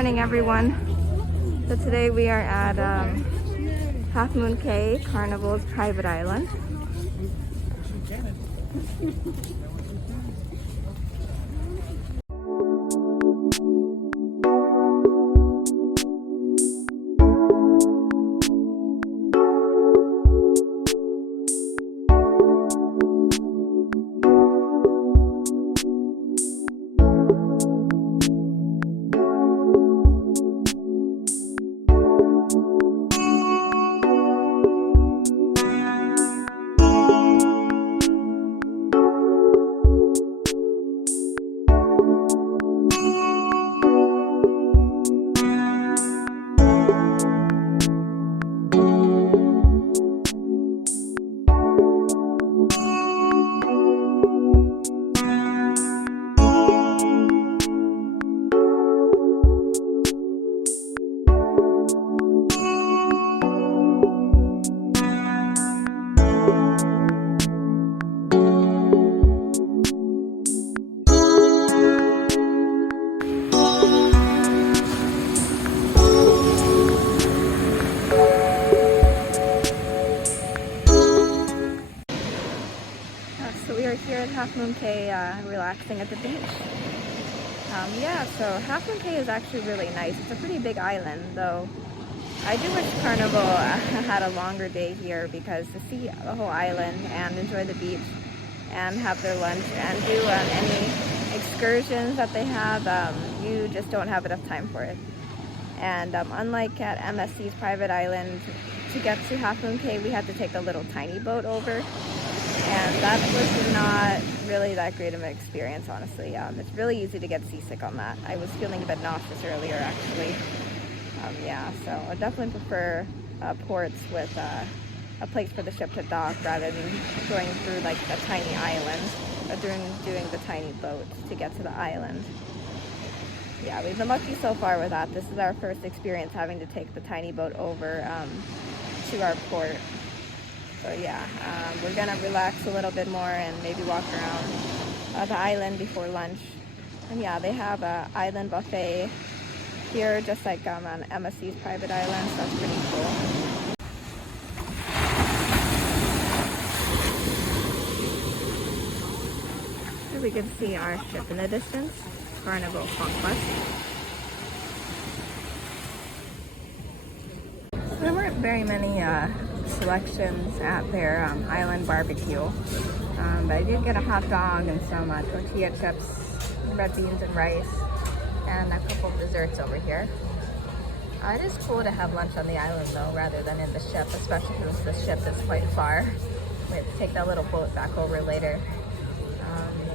morning, everyone. So today we are at Half Moon Cay, Carnival's private island. So we are here at Half Moon Cay relaxing at the beach. Yeah, so Half Moon Cay is actually really nice. It's a pretty big island, though I do wish Carnival had a longer day here, because to see the whole island and enjoy the beach and have their lunch and do any excursions that they have, you just don't have enough time for it. And unlike at MSC's private island, to get to Half Moon Cay, we had to take a little tiny boat over. And that was not really that great of an experience, honestly. It's really easy to get seasick on that. I was feeling a bit nauseous earlier, actually. Yeah, so I definitely prefer ports with a place for the ship to dock rather than going through like the tiny island or doing the tiny boat to get to the island. Yeah, we've been lucky so far with that. This is our first experience having to take the tiny boat over to our port. So yeah, we're gonna relax a little bit more and maybe walk around the island before lunch. And yeah, they have an island buffet here, just like on MSC's private island, so that's pretty cool. Here we can see our ship in the distance, Carnival Conquest. There weren't very many selections at their island barbecue, but I did get a hot dog and some tortilla chips, red beans and rice, and a couple of desserts over here. It is cool to have lunch on the island though, rather than in the ship, especially since the ship is quite far. We have to take that little boat back over later.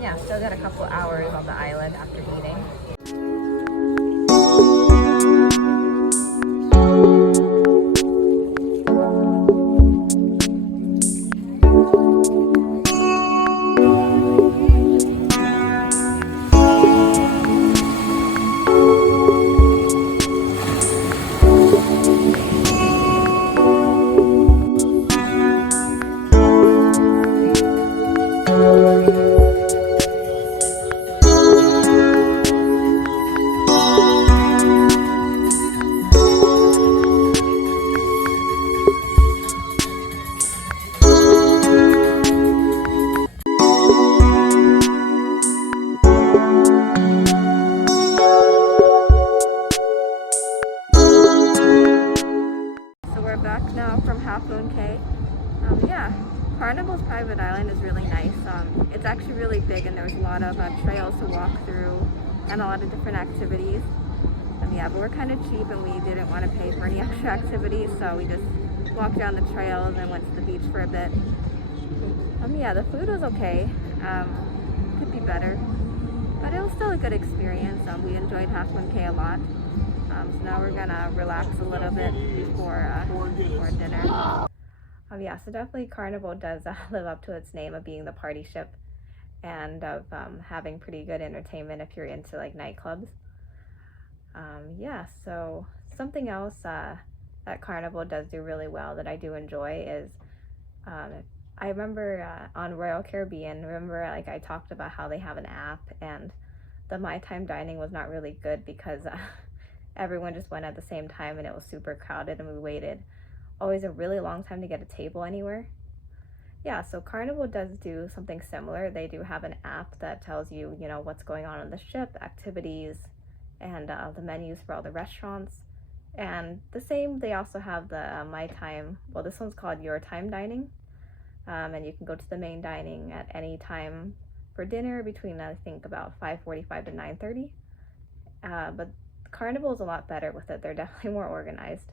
Yeah, still got a couple hours on the island after eating. Back now from Half Moon Cay. Yeah, Carnival's private island is really nice. It's actually really big, and there's a lot of trails to walk through and a lot of different activities. Yeah, but we're kind of cheap and we didn't want to pay for any extra activities, so we just walked down the trails and went to the beach for a bit. Yeah, the food was okay. Could be better, but it was still a good experience. We enjoyed Half Moon Cay a lot. So now we're gonna relax a little bit before dinner. Yeah, so definitely Carnival does live up to its name of being the party ship and of having pretty good entertainment if you're into like nightclubs. Yeah, so something else that Carnival does do really well that I do enjoy is I remember on Royal Caribbean, like I talked about how they have an app, and the My Time Dining was not really good because everyone just went at the same time and it was super crowded and we waited always a really long time to get a table anywhere. Yeah, so Carnival does do something similar. They do have an app that tells you, you know, what's going on the ship, activities, and the menus for all the restaurants. And the same, they also have the My Time, well, this one's called Your Time Dining. And you can go to the main dining at any time for dinner between, I think, about 5:45 to 9:30. But Carnival is a lot better with it. They're definitely more organized.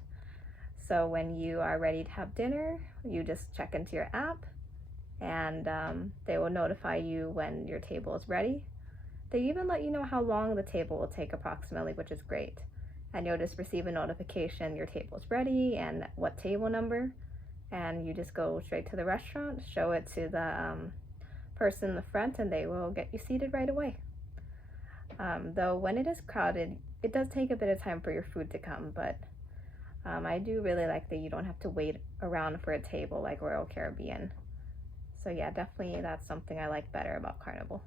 So when you are ready to have dinner, you just check into your app and they will notify you when your table is ready. They even let you know how long the table will take approximately, which is great. And you'll just receive a notification your table is ready and what table number. And you just go straight to the restaurant, show it to the person in the front, and they will get you seated right away. Though when it is crowded, it does take a bit of time for your food to come, but I do really like that you don't have to wait around for a table like Royal Caribbean. So yeah, definitely that's something I like better about Carnival.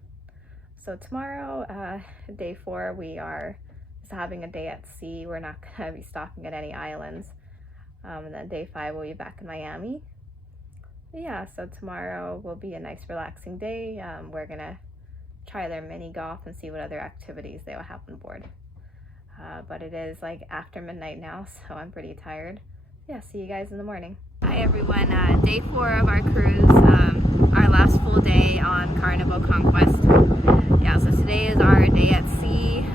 So tomorrow, day 4, we are just having a day at sea. We're not gonna be stopping at any islands. And then day 5 we'll be back in Miami. Yeah, so tomorrow will be a nice relaxing day. We're gonna try their mini golf and see what other activities they will have on board. But it is like after midnight now, so I'm pretty tired. Yeah, see you guys in the morning. Hi everyone, day 4 of our cruise, our last full day on Carnival Conquest. Yeah, so today is our day at sea.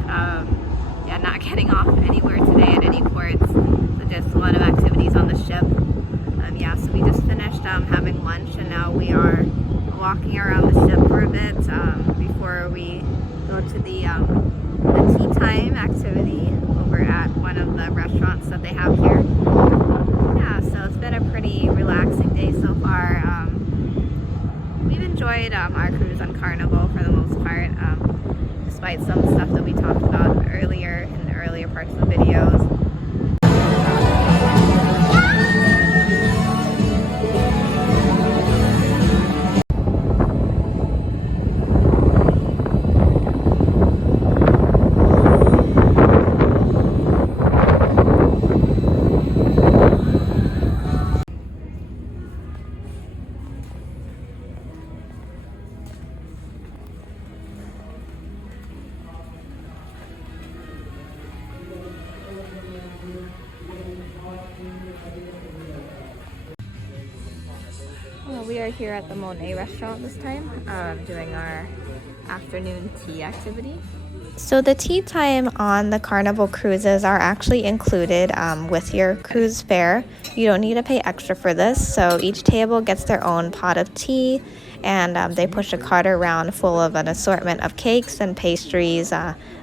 Yeah, not getting off anywhere today at any ports, so just a lot of activities on the ship. Yeah, so we just finished having lunch and now we are walking around the ship for a bit before we go to the tea time activity over at one of the restaurants that they have here. Yeah, so it's been a pretty relaxing day so far. We've enjoyed our cruise on Carnival for the most part, despite some stuff that we talked about earlier in the earlier parts of the videos. Well, we are here at the Monet restaurant this time, doing our afternoon tea activity. So the tea time on the Carnival cruises are actually included with your cruise fare. You don't need to pay extra for this, so each table gets their own pot of tea, and they push a cart around full of an assortment of cakes and pastries,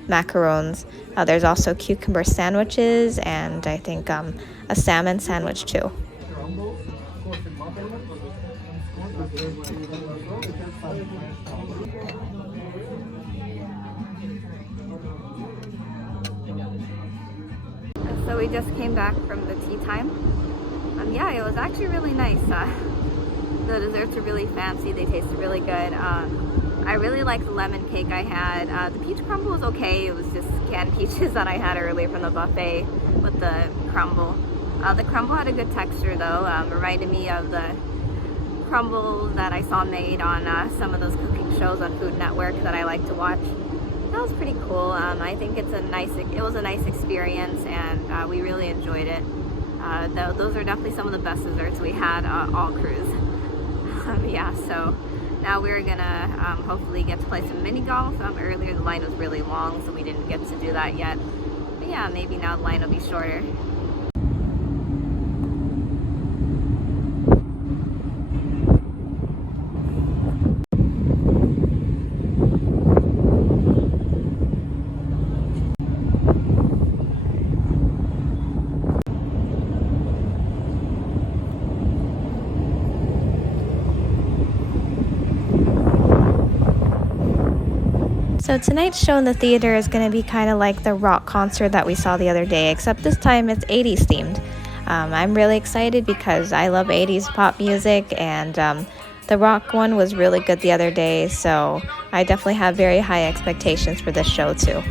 macarons. There's also cucumber sandwiches and I think a salmon sandwich too. So we just came back from the tea time. Yeah, it was actually really nice. The desserts are really fancy. They tasted really good. I really liked the lemon cake I had. The peach crumble was okay. It was just canned peaches that I had earlier from the buffet with the crumble. The crumble had a good texture though. Reminded me of the crumble that I saw made on some of those cooking shows on Food Network that I like to watch. That was pretty cool. I think it was a nice experience, and we really enjoyed it. Those are definitely some of the best desserts we had all cruise. Yeah, so now we're gonna hopefully get to play some mini golf. Earlier the line was really long, so we didn't get to do that yet. But yeah, maybe now the line will be shorter. So tonight's show in the theater is going to be kind of like the rock concert that we saw the other day, except this time it's 80s themed. I'm really excited because I love 80s pop music, and the rock one was really good the other day, so I definitely have very high expectations for this show too.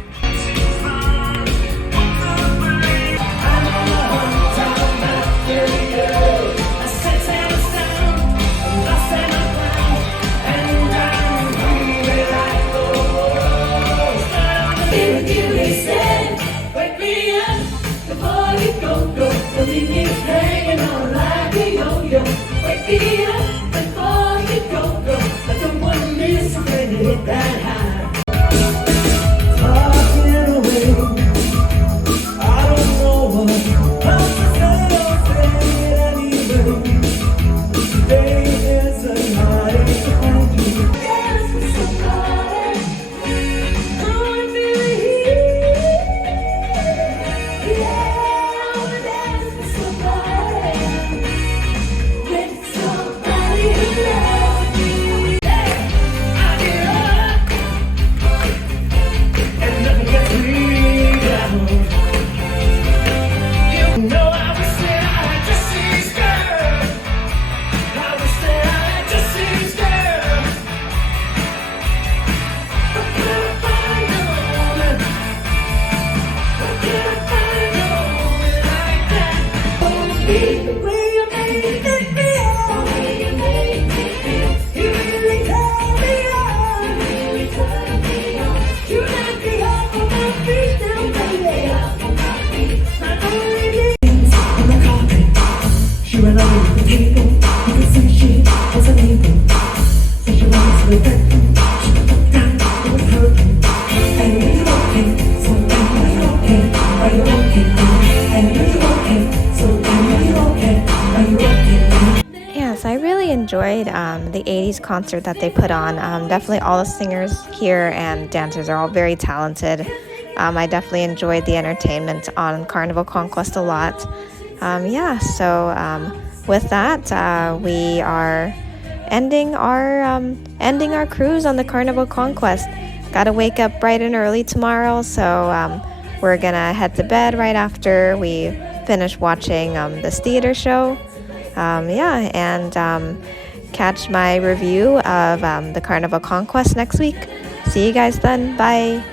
Yes, I really enjoyed the 80s concert that they put on. Definitely all the singers here and dancers are all very talented. I definitely enjoyed the entertainment on Carnival Conquest a lot. Yeah, so with that, we are ending our cruise on the Carnival Conquest. Gotta wake up bright and early tomorrow, so we're gonna head to bed right after we finish watching this theater show. Yeah, and catch my review of the Carnival Conquest next week. See you guys then. Bye.